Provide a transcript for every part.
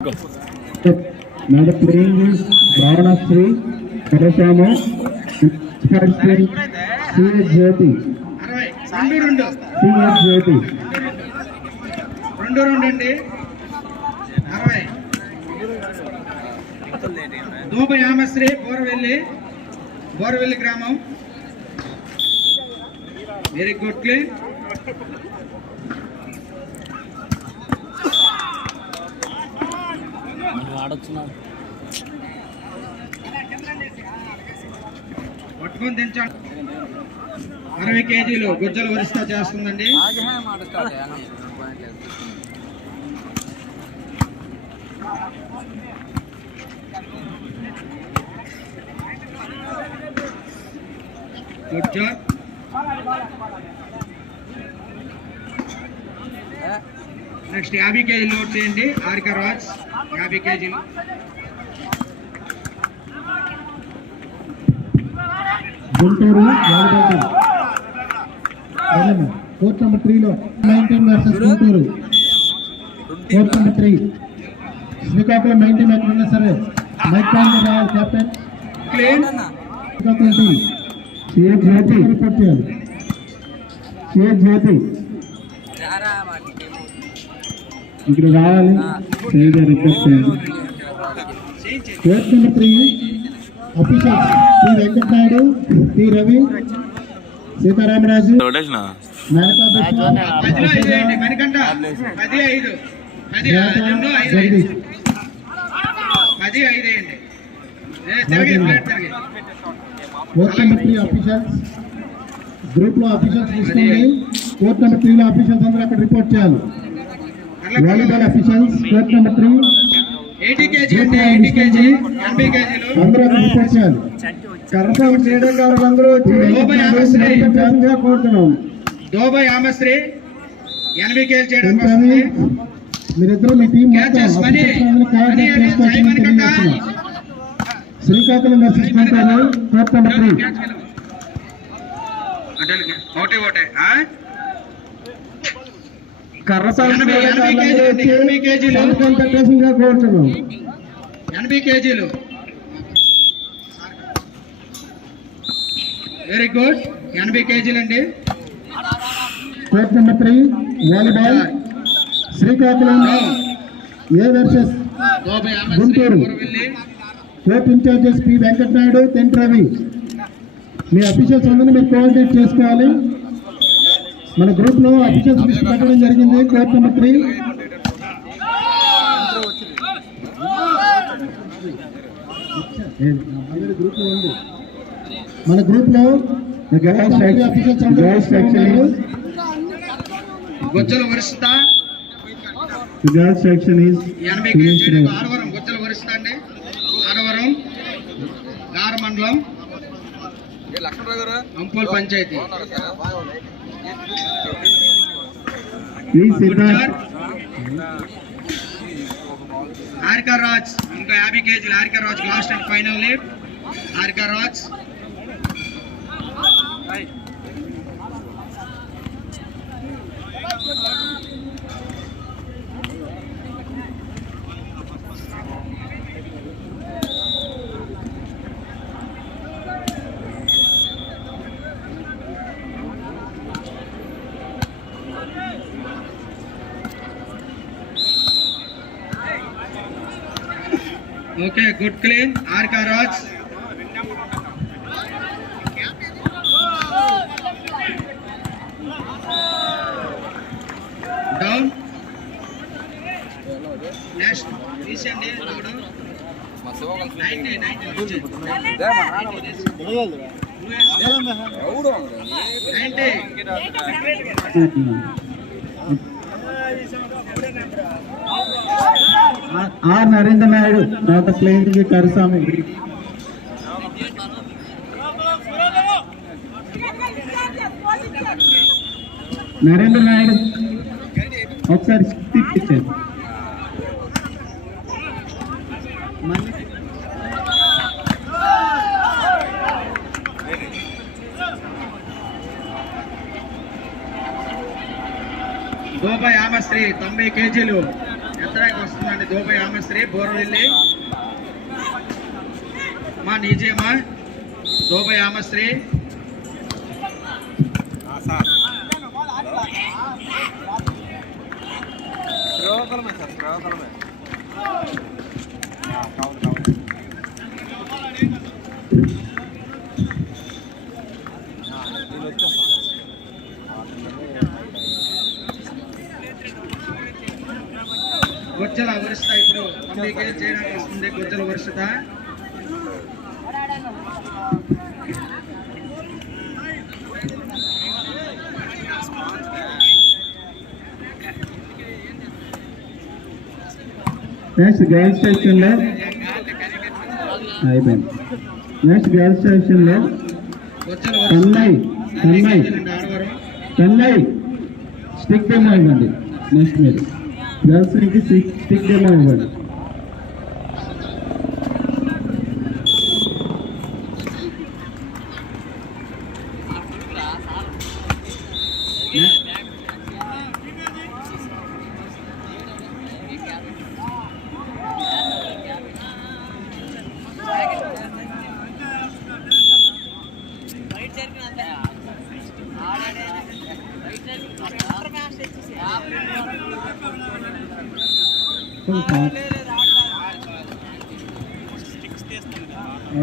Now the playing is Bhavanasri, Karasama, C.H. Jyoti. C.H. Jyoti. దోబ యామశ్రీ బోరవెల్లి గ్రామం. Very good clean. పట్టుకొని దించండి. 60 కేజీలు గుజ్జల వరిస్తా చేస్తుందండి. Good job. నెక్స్ట్ 50 కేజీలు లోడ్ చేయండి. హారిక రాజ్ 50 కేజీలు. గుంటూరు కోర్ట్ నెంబర్ 3 లో 19 versus Guntur. Court number 3 Srikakulam 19 ఎక్కడున్నా సరే మైక్ పాయింట్ రావాలి captain. Clean. Srikakulam team CS Jyothi report చేయాలి. సిఎస్ జ్యోతి ఇక్కడ రావాలి. రిపోర్ట్ చేయాలి. Court number 3 officials T Venkatanaidu, T Ravi, Sitaramaraju, court number 3 officials group లో అఫీషియల్స్ తీసుకోండి. కోర్ట్ నెంబర్ 3 లో అఫీషియల్స్ అందరూ అక్కడ రిపోర్ట్ చేయాలి. Volleyball officials court number 3 80 KG అండి. 80 కేజీ 80 కేజీలు అందరూ అక్కడ రిపోర్ట్ చేయాలి. కరసం చేయడం గారు అందరూ కోరుతున్నాం. దోబై యామశ్రీ 80 కేజీ చేయడం వస్తుంది. మీరిద్దరు మీ team Srikakulam versus Guntur court number 3. కర్రసాలు 80 కేజీలు. Very good. 80 కేజీలు అండి. Court number 3 volleyball Srikakulam A versus Guntur. Court incharges P Venkatanaidu, then Ravi. మీ అఫీషియల్స్ అందరినీ మీరు కోఆర్డినేట్ చేసుకోవాలి. మన గ్రూప్ లో అఫీషియల్స్ లిస్ట్ పెట్టడం జరిగింది. కోర్ట్ నెంబర్ 3 మన గ్రూప్ లో గుజ్జల వరిస్తా 80 కేజీ. ఆరవరం గుజ్జల వరిస్తా అండి. ఆరవరం గార మండలం అంపోల్ పంచాయతీ. హారిక రాజ్ ఇంకా 50 కేజీలు. హారిక Raj last and final lead. Harika Raj okay. Good clean. Harika Raj down. Next తీసేయండి. 90 ఆర్ నరేంద్ర నాయుడు తర్వాత ప్లేయింగ్ కరస్వామి. నరేంద్ర నాయుడు ఒకసారి ఇచ్చారు. దోబ యామశ్రీ 90 కేజీలు ఎత్తడానికి వస్తుందండి. దోబై ఆమశ్రీ బోరవెల్లి మా నిజేమా దోబై ఆమశ్రీ గొజ్జల వరుసత ఇప్పుడు పంపిణీ చేయడానికి వస్తుంది. గొజ్జల వరుసత నెక్స్ట్ గర్ల్స్ స్టేషన్ లో అయిపోయింది. నెక్స్ట్ గర్ల్స్ స్టేషన్ లో చెన్నై స్టిక్ డెమో ఇవ్వండి. నెక్స్ట్ మీరు గర్ల్స్ కి స్టిక్ డెమో ఇవ్వండి.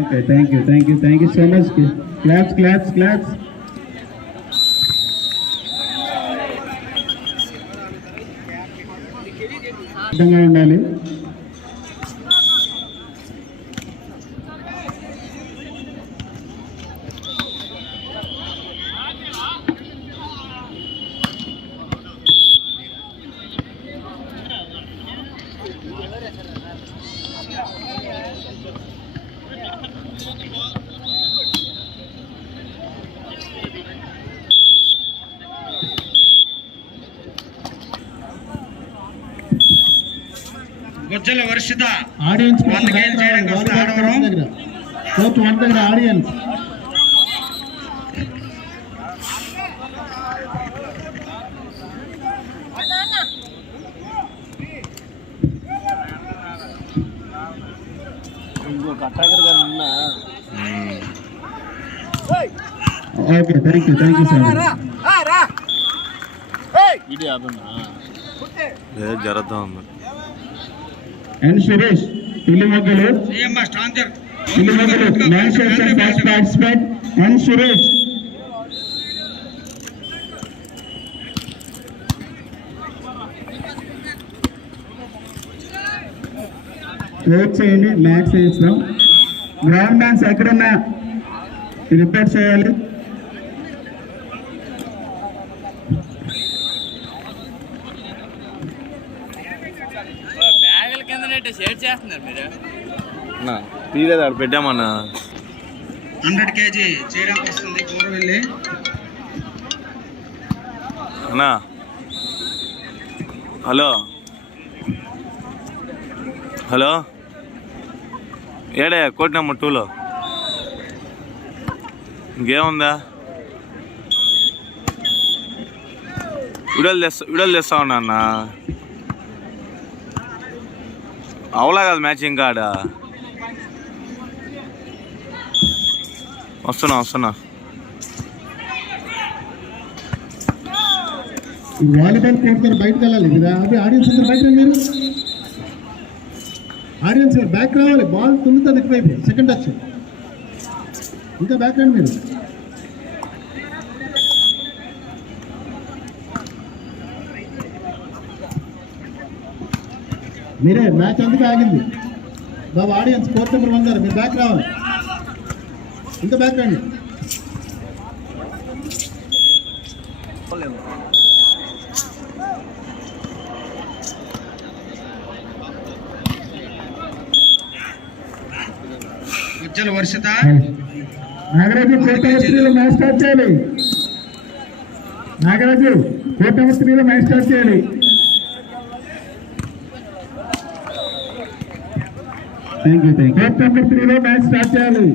Okay, thank you so much. Claps. సిద్ధంగా ఉండాలి. గొజ్జల వర్షిత ఆడియన్స్ చేయడానికి వస్తే ఆడవరం కోర్టు 1 దగ్గర audience okay thank you sir. జరుగుతాం అండ్ సురేష్ ఇల్లుమొగ్గలు మ్యాన్చెస్టర్ first participate and Suresh wait చేయండి. మ్యాచ్ చేస్తాం. గ్రౌండ్ మ్యాన్స్ ఎక్కడున్నా రిపేర్ చేయాలి. షేర్ చేస్తున్నారు మీరు తీరేది అక్కడ పెట్టామన్నా 100 kg చేయడానికి వస్తుంది. గోరవెల్లి అన్నా. హలో ఏడే కోట్ నెంబర్ 2లో ఇంకేముందా? విడలు తెస్తా ఉన్నా అన్న. అవలా కదా మ్యాచ్ ఇంకా ఆడ వస్తున్నా. వాలీబాల్ కోర్టు బయటకు వెళ్ళాలి కదా. అది ఆడియన్స్ అందరు బయట మీరు ఆడియన్స్ బ్యాక్ రావాలి. బాల్ తుండుతుంది ఇటువైపు. సెకండ్ టచ్ ఇంకా బ్యాక్ రండి మీరు. మీరే మ్యాచ్ అందుకే ఆగింది బాబు. ఆడియన్స్ కోర్ట్ నెంబర్ 1 గారు మీరు బ్యాక్ రావాలి. ఇంకా బ్యాక్ రండి. గొజ్జల వర్షిత నాగరాజు కోర్ట్ నెంబర్ 3లో మ్యాచ్ స్టార్ట్ చేయాలి. నాగరాజు కోర్ట్ నెంబర్ 3లో మ్యాచ్ స్టార్ట్ చేయాలి. Thank you. కోర్ట్ నెంబర్ 3లో మ్యాచ్ స్టార్ట్ చేయాలి.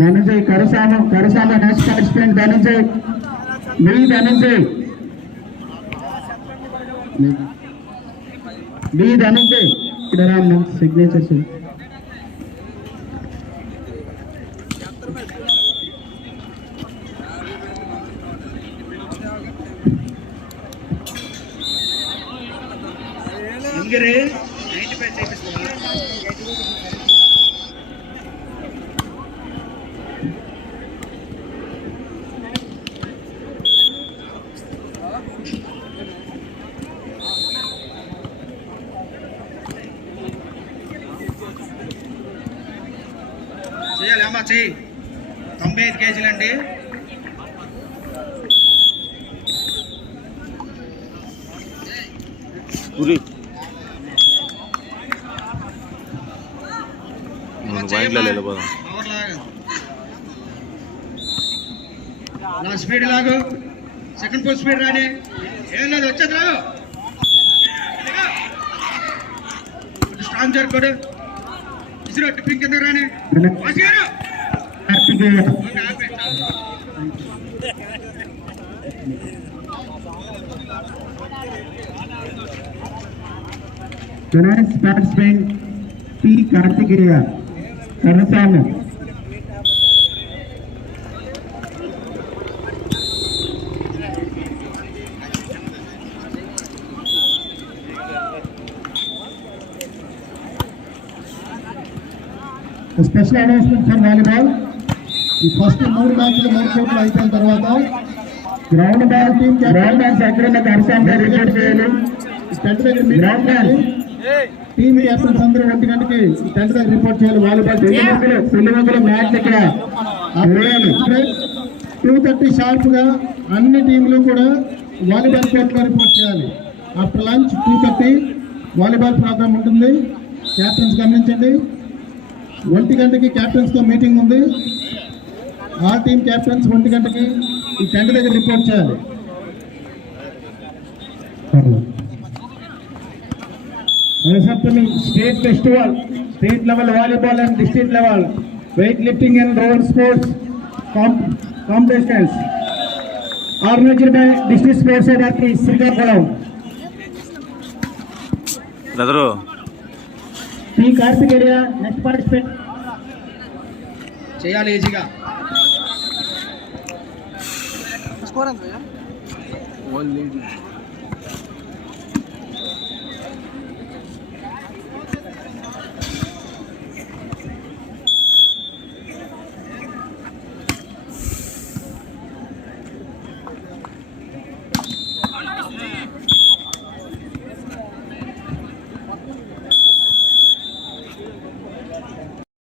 ధనంజయ్ కరసామ next participant Dhananjay. B Dhananjay ఇక్కడ రామ్మ సిగ్నేచర్స్. ఇంగిరి 95 చేపిస్తున్నా. చేయాలి అమ్మా, చెయ్యి. 95 కేజీలండి. పాయింట్లో వెళ్ళిపోదాం. నా స్పీడ్ లాగు, సెకండ్ ఫుల్ స్పీడ్ రాని, ఏం లేదు వచ్చేది రాదు. స్ట్రాంగ్ జరుపుకోడు, ఇసురు టిఫిన్ కింద రాని. Tonight's participant P. Kartikeya, Karasama. A special announcement for volleyball. ఈ ఫస్ట్ 3 మ్యాచ్లు 3 కోట్లు అయిపోయిన తర్వాత ground ball team ground ball అగ్రమ కరసామ రిపోర్ట్ చేయాలి. టెంట్ దగ్గర గ్రౌండ్ బాల్ టీమ్ క్యాప్టెన్స్ అందరూ 1 గంటకి టెంట్ దగ్గర రిపోర్ట్ చేయాలి. వాలీబాల్ సెల్లిమందులో మ్యాచ్ ఇక్కడ 2:30 షార్ప్ గా అన్ని టీంలు కూడా వాలీబాల్ కోర్టులో రిపోర్ట్ చేయాలి. ఆఫ్టర్ లంచ్ 2:30 వాలీబాల్ ప్రోగ్రామ్ ఉంటుంది. క్యాప్టెన్స్ గమనించండి. 1 గంటకి క్యాప్టెన్స్ తో మీటింగ్ ఉంది. ఆ టీం క్యాప్టెన్స్ 1 గంటకి ఈ టెంట్ దగ్గర రిపోర్ట్ చేయాలి. సప్తమి state festival, state level volleyball and district level weight lifting and road sports competitions organised by district sports authority Srikakulam. Brother P Karthikeya next participate చేయాలి ఈజీగా. స్కోర్ ఎంత?